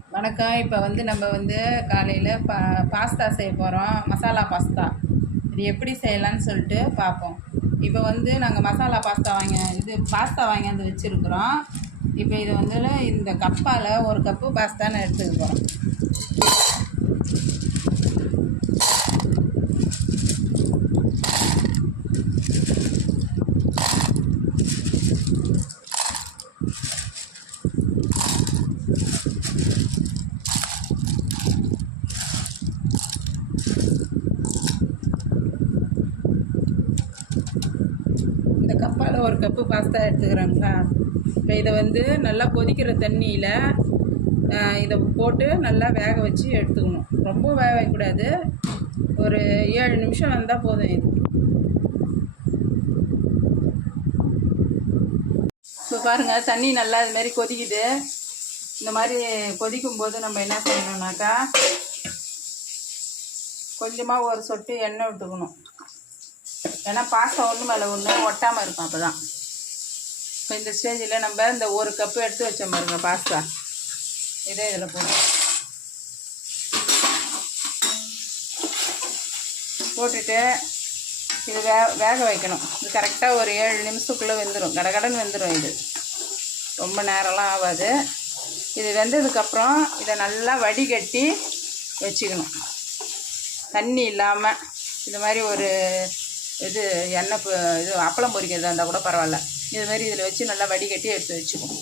வணக்கம். இப்போ வந்து நம்ம வந்து காலையில் பாஸ்தா செய்ய போகிறோம். மசாலா பாஸ்தா. இது எப்படி செய்யலான்னு சொல்லிட்டு பார்ப்போம். இப்போ வந்து நாங்கள் மசாலா பாஸ்தா வாங்கியாந்து வச்சுருக்குறோம். இப்போ இதை வந்து இந்த கப்பால் ஒரு கப்பு பாஸ்தா நான் எடுத்துக்க போகிறோம். இந்த கப்பால் ஒரு கப்பு பாஸ்தா எடுத்துக்கிறோங்களா. இப்போ இதை வந்து நல்லா கொதிக்கிற தண்ணியில் இதை போட்டு நல்லா வேக வச்சு எடுத்துக்கணும். ரொம்ப வேக வைக்கக்கூடாது. ஒரு 7 நிமிஷம் வந்தால் போதும். இது இப்போ பாருங்கள், தண்ணி நல்லா இதுமாரி கொதிக்குது. இந்த மாதிரி கொதிக்கும்போது நம்ம என்ன செய்யணுன்னாக்கா, கொஞ்சமாக ஒரு சொட்டு எண்ணெய் விட்டுக்கணும். ஏன்னா பாஸ்தா ஒன்று மேலே ஒன்று ஒட்டாமல் இருக்கும். அப்போ தான் இப்போ இந்த ஸ்டேஜில் நம்ம இந்த ஒரு கப்பு எடுத்து வச்ச பாருங்க பாஸ்தா, இதே இதில் போட்டுட்டு இது வேக வைக்கணும். இது கரெக்டாக ஒரு 7 நிமிஷத்துக்குள்ளே வெந்துடும். கடகடன்னு வெந்துடும். இது ரொம்ப நேரம்லாம் ஆகாது. இது வெந்ததுக்கப்புறம் இதை நல்லா வடிகட்டி வச்சுக்கணும். தண்ணி இல்லாமல் இது மாதிரி ஒரு இது இது அப்பளம் பொரிக்கிறதா இருந்தால் கூட பரவாயில்ல. இது மாதிரி இதில் வச்சு நல்லா வடிகட்டி எடுத்து வச்சுக்கணும்.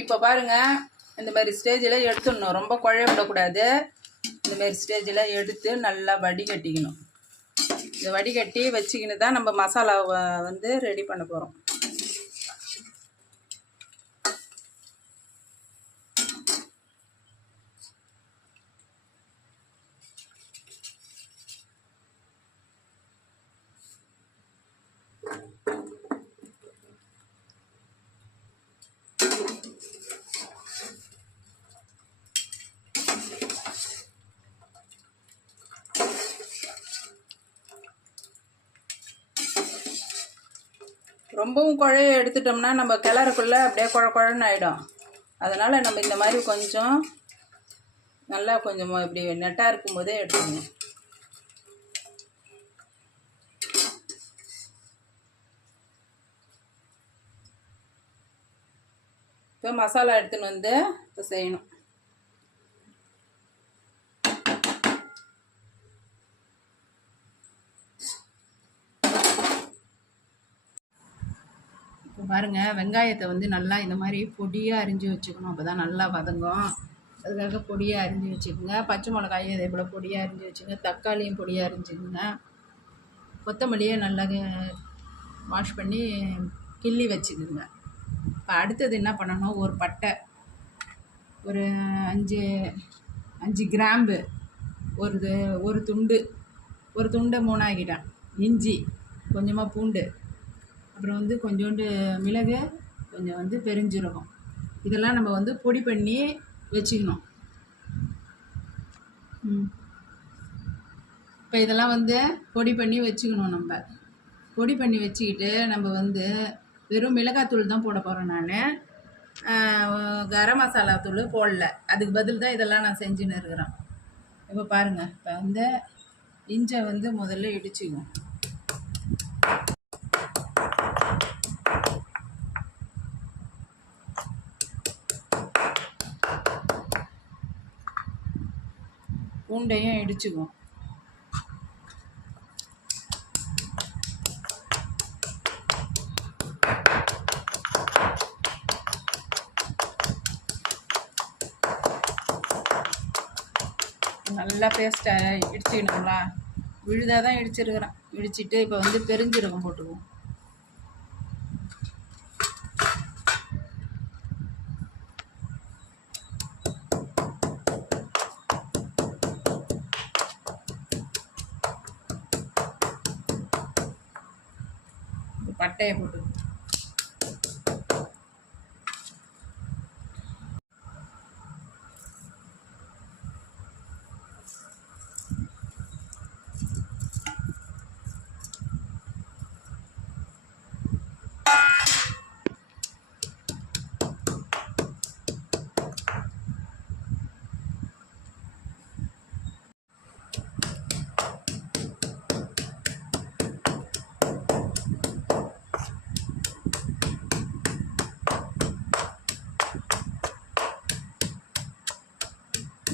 இப்போ பாருங்கள், இந்த மாதிரி ஸ்டேஜில் எடுத்துடணும். ரொம்ப குழைய விடக்கூடாது. இந்த மாதிரி ஸ்டேஜில் எடுத்து நல்லா வடிகட்டிக்கணும். இதை வடிகட்டி வச்சுக்கின்னு தான் நம்ம மசாலாவை வந்து ரெடி பண்ண போகிறோம். ரொம்பவும் குழைய எடுத்துட்டோம்னா நம்ம கிளறக்குள்ளே அப்படியே குழன்னு ஆகிடும். அதனால் நம்ம இந்த மாதிரி கொஞ்சம் நல்லா கொஞ்சம் இப்படி நெட்டாக இருக்கும்போதே எடுத்துக்கணும். இப்போ மசாலா எடுத்துன்னு வந்து இப்போ செய்யணும். இப்போ பாருங்கள், வெங்காயத்தை வந்து நல்லா இந்த மாதிரி பொடியாக அரிஞ்சு வச்சுக்கணும். அப்போ தான் நல்லா வதங்கும். அதுக்காக பொடியாக அரிஞ்சு வச்சுக்கோங்க. பச்சை மிளகாயும் இதே போல் பொடியாக அரிஞ்சு வச்சுக்கோங்க. தக்காளியும் பொடியாக அரிஞ்சுக்கோங்க. கொத்தமல்லியை நல்லா வாஷ் பண்ணி கிள்ளி வச்சுக்கோங்க. இப்போ அடுத்தது என்ன பண்ணணும், ஒரு பட்டை, ஒரு 5 கிராம்பு, ஒரு துண்டை 3 ஆக்கிட்டேன். இஞ்சி, கொஞ்சமாக பூண்டு, அப்புறம் வந்து கொஞ்சோண்டு மிளகு, கொஞ்சம் வந்து பெருஞ்சீரகம். இதெல்லாம் நம்ம வந்து பொடி பண்ணி வச்சுக்கணும். இப்போ இதெல்லாம் வந்து பொடி பண்ணி வச்சுக்கணும். நம்ம பொடி பண்ணி வச்சுக்கிட்டு நம்ம வந்து வெறும் மிளகாத்தூள் தான் போட போகிறேன். நான் கரம் மசாலா தூள் போடல. அதுக்கு பதில் தான் இதெல்லாம் நான் செஞ்சுன்னு இருக்கிறேன். இப்போ பாருங்கள், இப்போ வந்து இஞ்சை வந்து முதல்ல இடிச்சுக்குவோம். பூண்டையும் இடிச்சுக்குவோம். நல்லா பேஸ்ட்டாக இடிச்சுக்கணுங்களா. விழுதாக தான் இடிச்சிருக்கிறேன். இடிச்சிட்டு இப்போ வந்து பெருஞ்சீரகம் போட்டுக்குவோம். பட்டையை போட்டு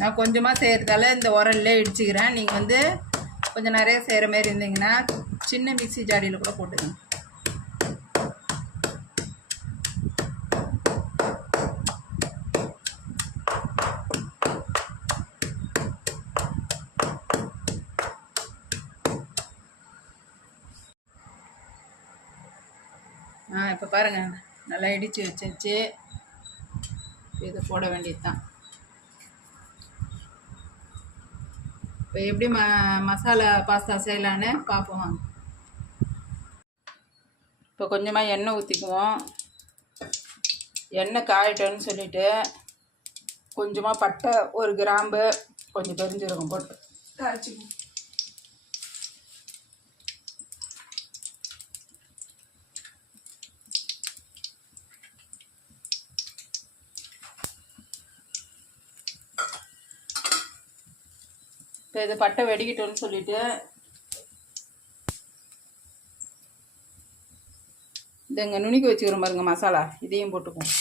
நான் கொஞ்சமாக செய்கிறதால இந்த உரல்லே இடிச்சுக்கிறேன். நீங்கள் வந்து கொஞ்சம் நிறைய செய்கிற மாரி இருந்தீங்கன்னா சின்ன மிக்ஸி ஜாடியில் கூட போட்டுக்கோங்க. இப்போ பாருங்கள், நல்லா இடித்து வச்சாச்சு. இதை போட வேண்டியது தான். இப்போ எப்படி மசாலா பாஸ்தா செய்யலான்னு பார்ப்போம் வாங்க. இப்போ கொஞ்சமாக எண்ணெய் ஊற்றிக்குவோம். எண்ணெய் காயிட்டோன்னு சொல்லிவிட்டு கொஞ்சமாக பட்டை, ஒரு கிராம்பு, கொஞ்சம் பெருஞ்சீரகம் போட்டு காய்ச்சிக்குவோம். இப்போ இது பட்டை வெடிக்கிட்டோன்னு சொல்லிவிட்டு இங்கே நுணுக்கி வச்சுக்கிறோம் பாருங்க மசாலா, இதையும் போட்டுக்குவோம்.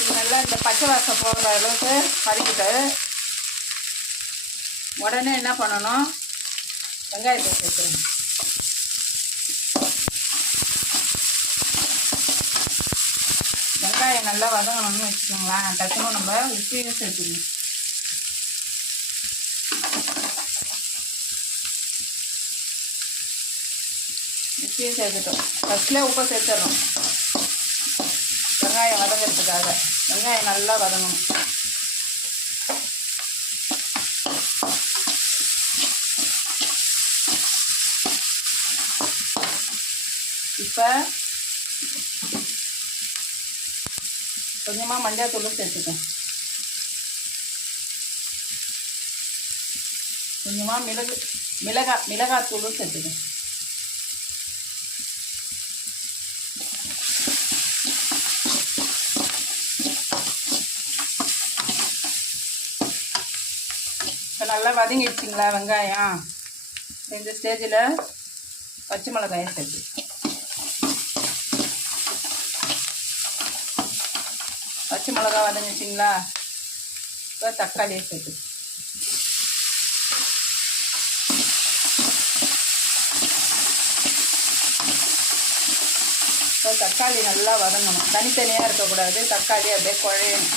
இது நல்லா இந்த பச்சை வாசம் போகிற அளவுக்கு வதக்கிட்டு உடனே என்ன பண்ணணும், வெங்காயத்தை சேர்த்துக்கணும். வெங்காயம் நல்லா வதங்கணும்னு வச்சுக்கோங்களேன். டக்குனு நம்ம உப்பையும் சேர்த்துக்கணும். உப்பையும் சேர்த்துட்டோம். ஃபஸ்ட்லேயே உப்பை சேர்த்துடணும் வெங்காயம் வதங்கிறதுக்காக. வெங்காயம் நல்லா வதங்கணும். இப்போ கொஞ்சமாக மஞ்சள் தூள் சேர்த்துக்கேன். கொஞ்சமாக மிளகாத்தூளும் சேர்த்துக்கேன். இப்போ நல்லா வதங்கிடுச்சிங்களா வெங்காயம். இந்த ஸ்டேஜில் பச்சை மிளகாயை சேர்த்து பச்சை மிளகா வதங்கிச்சிங்களா. இப்போ தக்காளியை சேர்த்து இப்போ தக்காளி நல்லா வதங்கணும். தனித்தனியாக இருக்கக்கூடாது, தக்காளி அப்படியே குழையணும்.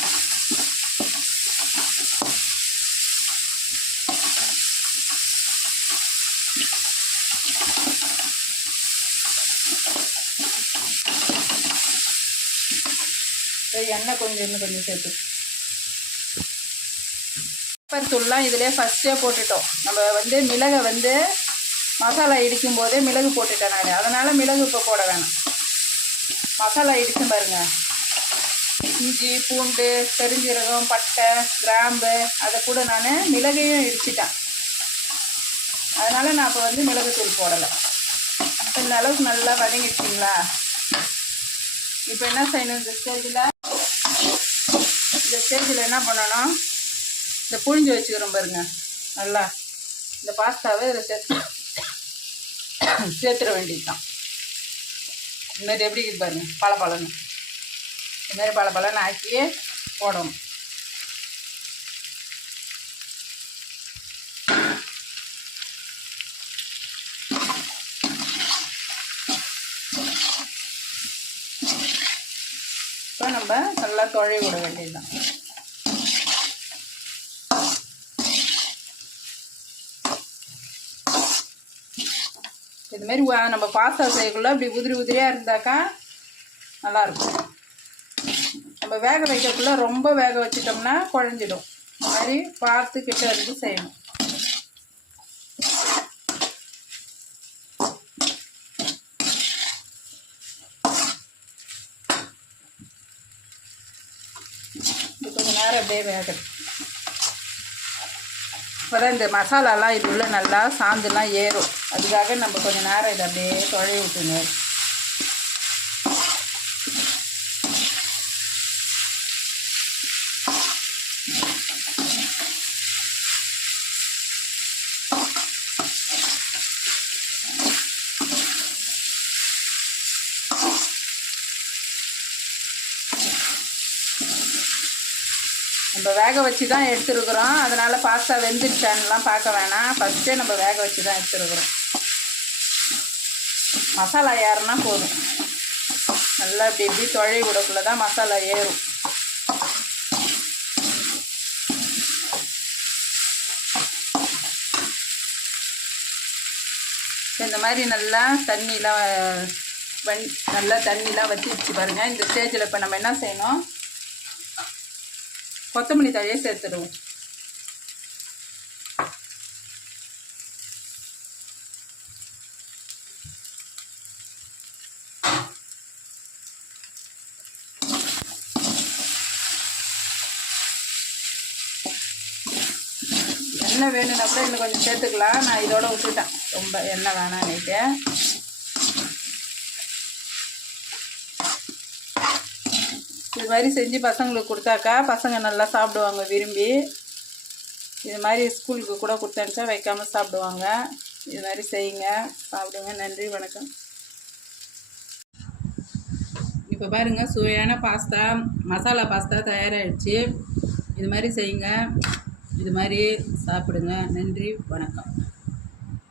எண்ணெய் இன்னும் கொஞ்சம் சேர்த்து பெப்பர் தூள்லாம் இதிலே ஃபஸ்ட்டே போட்டுட்டோம். நம்ம வந்து மிளகை வந்து மசாலா இடிக்கும் போதே மிளகு போட்டுட்டேன் நான். அதனால் மிளகு இப்போ போட வேணாம். மசாலா இடிக்கும் பாருங்கள், இஞ்சி, பூண்டு, பெருஞ்சீரகம், பட்டை, கிராம்பு, அதை கூட நான் மிளகையும் இடிச்சிட்டேன். அதனால் நான் இப்போ வந்து மிளகுத்தூள் போடலை. இந்த அளவுக்கு நல்லா வதங்கிடுச்சிங்களா. இப்போ என்ன செய்யணும், இந்த ஸ்டேஜில் என்ன பண்ணணும், இந்த புழிஞ்சு வச்சுக்கிறோம் பாருங்க நல்லா, இந்த பாஸ்தாவை இதில் சேர்த்துட வேண்டியது தான். இந்த மாதிரி எப்படி இருக்குது பாருங்க, பழப்பழன்னு இந்த மாதிரி பழப்பழன்னு ஆக்கி போடணும். இப்போ நம்ம நல்லா தொழி விட வேண்டியது தான். இதுமாரி நம்ம பாஸ்தா செய்யக்குள்ள இப்படி உதிரி உதிரியாக இருந்தாக்கா நல்லாயிருக்கும். நம்ம வேக வைக்கக்குள்ள ரொம்ப வேக வச்சிட்டோம்னா குழஞ்சிடும். இந்த மாதிரி பார்த்து கிட்ட இருந்து செய்யணும். இது கொஞ்சம் நேரம் அப்படியே வேகணும். அப்போதான் இந்த மசாலாலாம் இது உள்ள நல்லா சாந்துலாம் ஏறும். அதுக்காக நம்ம கொஞ்சம் நேரம் இதை அப்படியே தொழி விட்டுங்க. நம்ம வேக வச்சு தான் எடுத்துருக்குறோம். அதனால் பாஸ்தா வெந்துடுச்சான்லாம் பார்க்க வேணாம். ஃபஸ்ட்டே நம்ம வேக வச்சு தான் எடுத்துருக்குறோம். மசாலா ஏறுனா போதும். நல்லா இப்படி இப்படி தொழை விடக்குள்ள தான் மசாலா ஏறும். இந்த மாதிரி நல்லா தண்ணிலாம் நல்லா தண்ணிலாம் வச்சு பாருங்கள். இந்த ஸ்டேஜில் இப்போ நம்ம என்ன செய்யணும், கொத்தமல்லி தழையை சேர்த்துடுவோம். எண்ணெய் வேணும்னா கூட இன்னும் கொஞ்சம் சேர்த்துக்கலாம். நான் இதோட விட்டுட்டேன், ரொம்ப எண்ணெய் வேணான்னுட்டு. இது மாதிரி செஞ்சு பசங்களுக்கு கொடுத்தாக்கா பசங்க நல்லா சாப்பிடுவாங்க விரும்பி. இது மாதிரி ஸ்கூலுக்கு கூட கொடுத்தனுச்சா வைக்காமல் சாப்பிடுவாங்க. இது மாதிரி செய்யுங்க, சாப்பிடுங்க. நன்றி, வணக்கம். இப்போ பாருங்கள், சுவையான பாஸ்தா, மசாலா பாஸ்தா தயாராகிடுச்சு. இது மாதிரி செய்யுங்க, இது மாதிரி சாப்பிடுங்க. நன்றி, வணக்கம்.